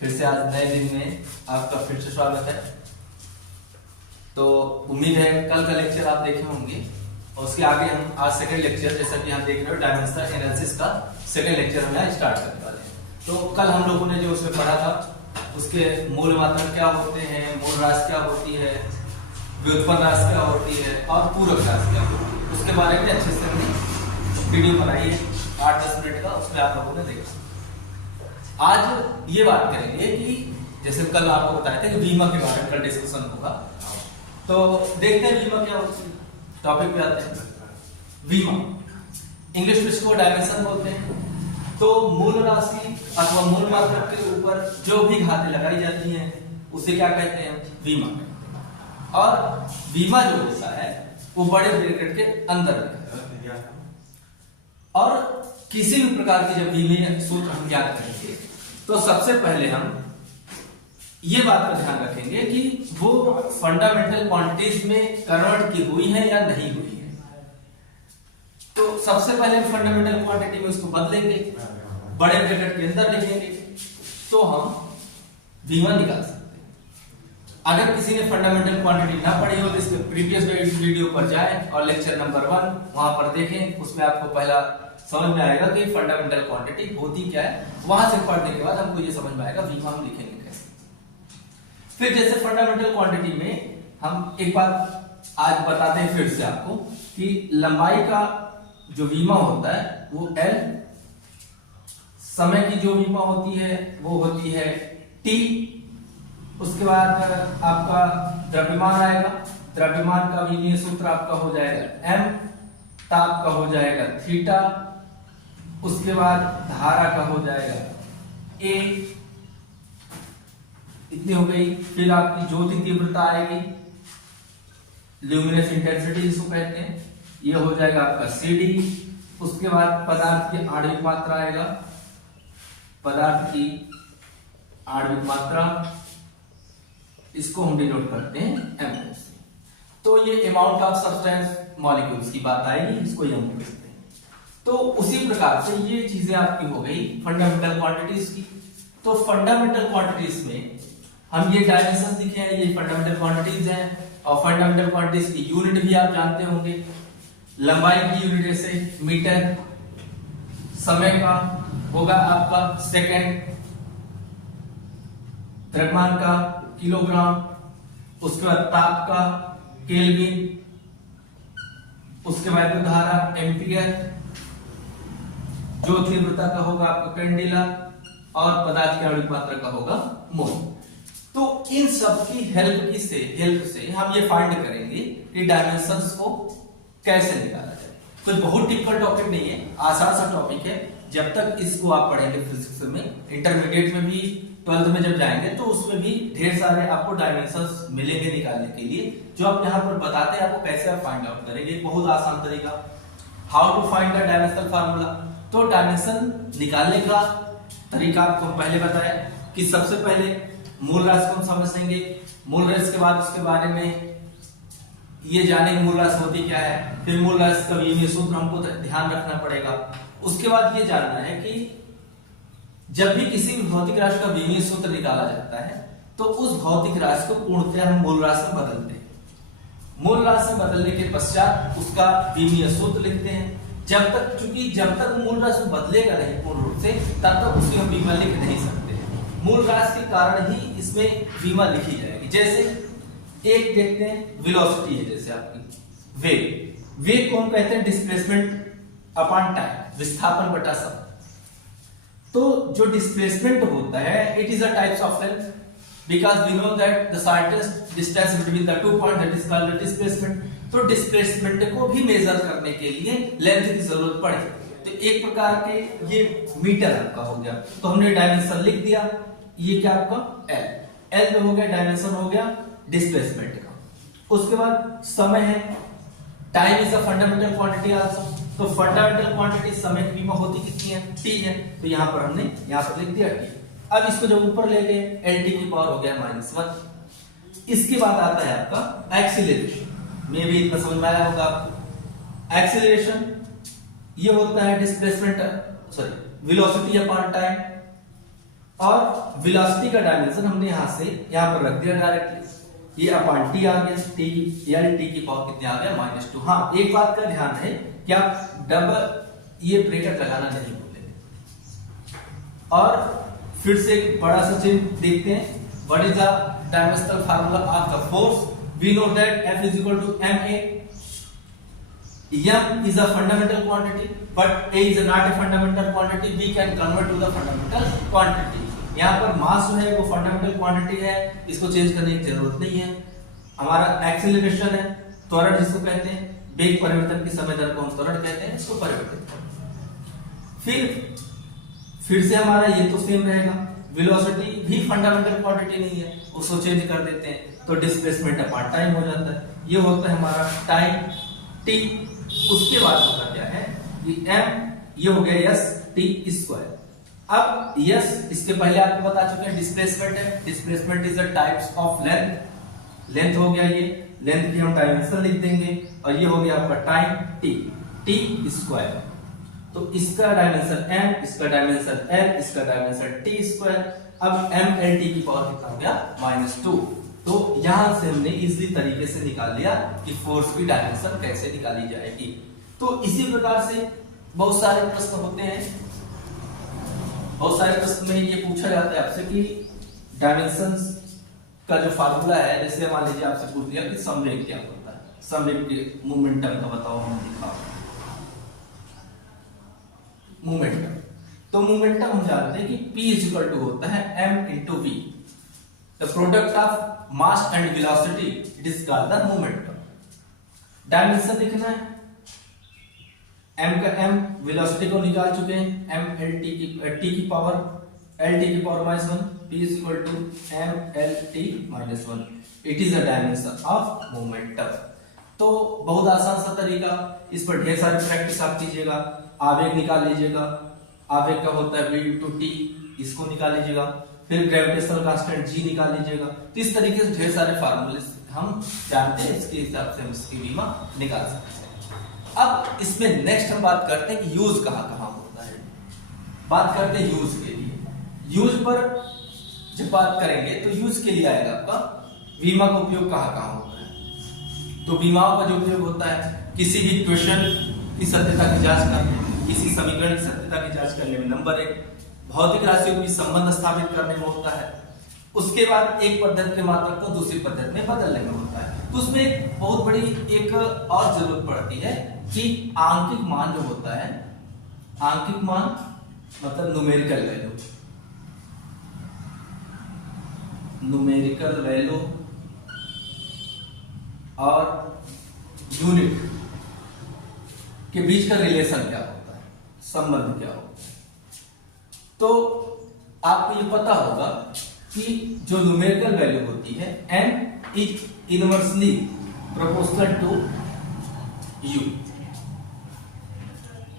फिर से आज नए दिन में आपका फिर से स्वागत है। तो उम्मीद है कल का लेक्चर आप देखे होंगे और उसके आगे हम आज सेकंड लेक्चर, जैसा कि आप देख रहे हो, डायमेंशनल एनालिसिस का सेकंड लेक्चर हम यहाँ स्टार्ट करने वाले हैं। तो कल हम लोगों ने जो उसमें पढ़ा था, उसके मूल मात्रक क्या होते हैं, मूल राशि क्या होती है, व्युत्पन्न राशि क्या होती है और पूरक राशि क्या होती है, उसके बारे में अच्छे से हमने वीडियो बनाई है 8-10 मिनट का, उसमें आप लोगों ने देखा। आज ये बात करेंगे कि जैसे कल आपको बताया था कि बीमा के बारे में कल डिस्कशन होगा, तो देखते हैं बीमा क्या होती है। टॉपिक पे आते हैं। बीमा इंग्लिश में इसको डायमेंशन बोलते हैं। तो मूल राशि अथवा मूल मात्रक के ऊपर जो भी घातें लगाई जाती हैं उसे क्या कहते हैं, बीमा। और बीमा जो होता है वो बड़े ब्रैकेट के अंदर है। और किसी भी प्रकार के जब बीमे सूत्र हम याद करेंगे तो सबसे पहले हम ये बात का ध्यान रखेंगे कि वो फंडामेंटल क्वांटिटीज में कन्वर्ट की हुई है या नहीं हुई है। तो सबसे पहले फंडामेंटल क्वांटिटी में उसको बदलेंगे, बड़े ब्रैकेट के अंदर लिखेंगे, तो हम बीमा निकाल सकते हैं। अगर किसी ने फंडामेंटल क्वांटिटी ना पढ़ी हो तो इसके प्रीवियस वीडियो पर जाएं और लेक्चर नंबर 1 वहां पर देखें। उसमें आपको पहला समझ में आएगा कि फंडामेंटल क्वांटिटी होती क्या है। वहां से पढ़ने के बाद हमको ये समझ में आएगा बीमा हम लिखेंगे कैसे। फिर जैसे फंडामेंटल क्वांटिटी में हम एक बात आज बताते हैं फिर से आपको कि लंबाई का जो बीमा होता है वो L, समय की जो बीमा होती है वो होती है T। उसके बाद आपका द्रव्यमान आएगा, द्रव्यमान का विमीय सूत्र आपका हो जाएगा M, ताप का हो जाएगा थीटा, उसके बाद धारा का हो जाएगा A, इतनी हो गई। फिर आपकी ज्योति तीव्रता आएगी, ल्यूमिनस इंटेंसिटी जिसको कहते हैं, ये हो जाएगा आपका CD। उसके बाद पदार्थ की आणविक मात्रा आएगा, पदार्थ की आणविक मात्रा, इसको हम डिनोट करते हैं M से। तो ये अमाउंट ऑफ सब्सटेंस मॉलिक्यूल्स की बात आएगी, इसको ये हम कहते हैं। तो उसी प्रकार से ये चीजें आपकी हो गई फंडामेंटल क्वांटिटीज की। तो फंडामेंटल क्वांटिटीज में हम ये डायमेंशंस लिखे हैं, ये फंडामेंटल क्वांटिटीज हैं। और फंडामेंटल क्वांटिटीज की यूनिट भी आप जानते होंगे। लंबाई की यूनिट जैसे मीटर, समय का होगा आपका सेकंड, द्रव्यमान का किलोग्राम, उसके बाद ताप का केल्विन, उसके बाद धारा एम्पियर, जो तीव्रता का होगा आपका कैंडिला और पदार्थ की आणविक मात्रा का होगा मोल। तो इन सब की हेल्प से हम ये फाइंड करेंगे कि डायमेंशंस को कैसे निकाला जाए। कोई बहुत डिफिकल्ट टॉपिक नहीं है, आसान सा टॉपिक है। जब तक इसको आप पढ़ेंगे फिजिक्स में, इंटरमीडिएट में भी, 12th में जब जाएंगे तो उसमें भी ढेर सारे आपको डायमेंशंस मिलेंगे निकालने के लिए, जो आप यहाँ पर बताते हैं आपको कैसे आप फाइंड आउट करेंगे। बहुत आसान तरीका, how to find the dimensional formula. तो डायमेंशन निकालने का तरीका आपको पहले बताया कि सबसे पहले मूल राशि को हम समझेंगे। मूल राशि के बाद उसके बारे में ये जानेंगे मूल राशि होती क्या है। फिर मूल राशि का विमीय सूत्र हमको ध्यान रखना पड़ेगा। उसके बाद ये जानना है कि जब भी किसी भी भौतिक राशि का विमीय सूत्र निकाला जाता है तो उस भौतिक राशि को पूर्णतः हम मूल राशि में बदलते हैं। मूल राशि में बदलने के पश्चात उसका विमीय सूत्र लिखते हैं। जब तक मूल राशि बदलेगा नहीं पूर्ण रूप से, तब तक उसकी हम बीमा लिख नहीं सकते। मूल राशि के कारण ही इसमें बीमा लिखी जाएगी। जैसे एक देखते हैं वेलोसिटी है, जैसे आपकी वेग को हम कहते हैं डिस्प्लेसमेंट अपॉन टाइम, विस्थापन बटा समय। तो जो डिस्प्लेसमेंट होता है, it is a types of length, because we know that the shortest distance between the 2 point, that is called displacement. तो डिस्प्लेसमेंट को भी मेजर करने के लिए लेंथ की जरूरत पड़े। तो एक प्रकार के ये मीटर आपका हो गया, तो हमने डायमेंशन लिख दिया। ये क्या आपका L में हो गया, डायमेंशन हो गया डिस्प्लेसमेंट का। उसके बाद समय है, time is a fundamental quantity also. तो फंडामेंटल क्वांटिटी समय की बीमा होती कितनी है, T है। तो यहाँ पर हमने यहाँ पर लिख दिया T। अब इसको जब ऊपर ले गए, LT की पावर हो गया -1। इसके बाद आता है आपका एक्सीलरेशन, में भी इतना समझ में आया होगा आपको। एक्सीलरेशन ये होता है डिस्प्लेसमेंट, वेलोसिटी अपॉन टाइम। और वेलोसिटी का डायमेंशन हमने यहाँ पर रख दिया डायरेक्टली, ये अपॉन टी आ गया, टी यानी टी की पावर कितने आ गया -2। हाँ, एक बात का ध्यान है कि आप डबल ये ब्रैकेट लगाना नहीं भूलेंगे। और फिर से एक बड़ा सा चीज देखते हैं, what is the dimensional formula of the force? We know that F is equal to ma. M is a fundamental quantity, but A is not a fundamental quantity. We can convert to the fundamental quantity. यहाँ पर मास जो है वो fundamental quantity है, इसको change करने की जरूरत नहीं है। हमारा एक्सीलरेशन है, त्वरण जिसको कहते हैं, वेग परिवर्तन की समय दर को हम त्वरण कहते हैं, इसको परिवर्तित करते। फिर से हमारा ये तो सेम रहेगा, वेलोसिटी भी फंडामेंटल क्वांटिटी नहीं है, उसको चेंज कर देते हैं तो डिस्प्लेसमेंट अपॉन टाइम हो जाता है। ये होता है हमारा टाइम t। उसके बाद होता क्या है कि m ये हो गया s t स्क्वायर। अब s इसके पहले आपको बता चुके हैं डिस्प्लेसमेंट है, displacement is the types of length. Length हो गया, ये लेंथ की हम डायमेंशन लिख देंगे, और ये हो गया आपका टाइम t स्क्वायर। तो इसका डायमेंशन m, इसका डायमेंशन l, इसका डायमेंशन t स्क्वायर। अब m l t की पावर कितना हो गया -2। तो यहां से हमने इजीली तरीके से निकाल लिया कि फोर्स की डायमेंशन कैसे निकाली जाएगी। तो इसी प्रकार से बहुत सारे प्रश्न होते हैं, बहुत सारे प्रश्न में ये पूछा जाता है आपसे कि डायमेंशंस का जो फार्मूला है, जैसे मान लीजिए आपसे पूछ लिया कि समवेग क्या होता है, समवेग के मोमेंटम का बताओ, हम दिखाओ मोमेंटम। तो मोमेंटम हम जानते हैं कि P इज इक्वल टू होता है m into v, the product of mass and velocity, it is called the momentum. Dimension लिखना है, m का m, वेलोसिटी को निकाल चुके हैं, m l t की power -1, P is equal to m l t -1, it is the dimension of momentum. तो बहुत आसान सा तरीका, इस पर ढेर सारी प्रैक्टिस आप कीजिएगा। आवेग निकाल लीजिएगा, आवेग का होता है v into t, इसको निकाल लीजिएगा, फिर ग्रेविटेशनल कांस्टेंट g निकाल लीजिएगा। तो इस तरीके से ढेर सारे फार्मूले हम जानते हैं, इसके हिसाब से हम इसकी बीमा निकाल सकते हैं। अब इसमें नेक्स्ट हम बात करते हैं कि यूज कहाँ होता है। बात करते हैं यूज के लिए। यूज पर जब बात करेंगे तो यूज के लिए आएगा आपका बीमा का उपयोग कहाँ होता है। तो बीमाओं का जो उपयोग होता है किसी भी इक्वेशन की सत्यता की जांच करने, किसी समीकरण की सत्यता की जांच करने में, नंबर 1 भौतिक राशियों के बीच संबंध स्थापित करने में होता है। उसके बाद एक पद्धति के मात्रक को दूसरी पद्धति में बदलने में होता है। तो उसमें बहुत बड़ी एक और जरूरत पड़ती है कि आंकिक मान जो होता है, आंकिक मान मतलब न्यूमेरिकल वैल्यू, न्यूमेरिकल वैल्यू और यूनिट के बीच का रिलेशन क्या होता है, संबंध क्या होता है। तो आपको ये पता होगा कि जो न्यूमेरिकल वैल्यू होती है n is inversely proportional to u।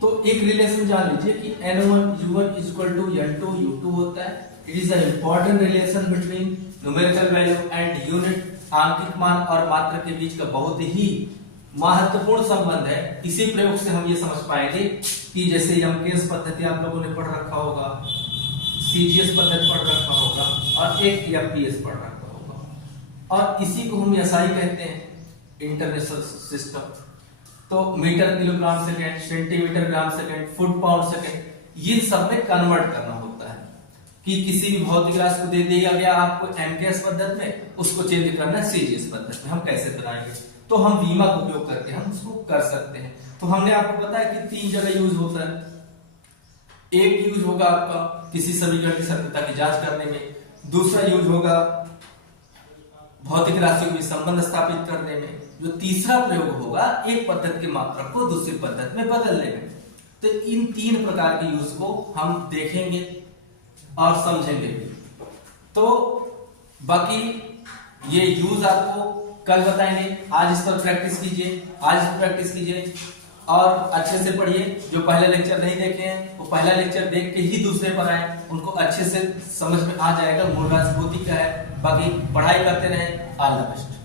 तो एक रिलेशन जान लीजिए कि n1 u1 is equal to n2 u2 होता है। It is a important relation between numerical value and unit. आंकिक मान और मात्रक के बीच का बहुत ही महत्वपूर्ण संबंध है। इसी प्रयोग से हम ये समझ पाएंगे कि जैसे यमकेश पद्धति आप लोगों ने पढ़ रखा होगा, सीजीएस पद्धति पढ़ रखा होगा और एक एफपीएस पढ़ रखा होगा, और इसी को हम एसआई कहते हैं, इंटरनेशनल सिस्टम। तो metre kilogram second, centimetre gram second, foot pound second, ये सब में कन्वर्ट करना होता है कि किसी भी भौतिक राशि को दे दिया गया आपको एमकेएस पद्धति में, उसको चेंज करना है सीजीएस पद्धति में। हम कैसे बनाएंगे? तो हम बीमा का उपयोग करके हम उसको कर सकते हैं। तो हमने आपको बताया कि 3 जगह यूज होता है। एक यूज होगा आपका किसी समीकरण की सत्यता की जांच करने में, दूसरा यूज होगा भौतिक राशियों में संबंध स्थापित करने में, जो तीसरा प्रयोग होगा एक पद्धति के मात्रक को दूसरी पद्धति में बदलने में। तो इन 3 प्रकार के यूज को हम देखेंगे और समझेंगे। तो बाकी ये यूज आपको कल बताएंगे। आज इस पर प्रैक्टिस कीजिए और अच्छे से पढ़िए। जो पहले लेक्चर नहीं देखे हैं वो पहला लेक्चर देख के ही दूसरे पर आए, उनको अच्छे से समझ में आ जाएगा मूल राशि क्या है। बाकी पढ़ाई करते रहें। All the best.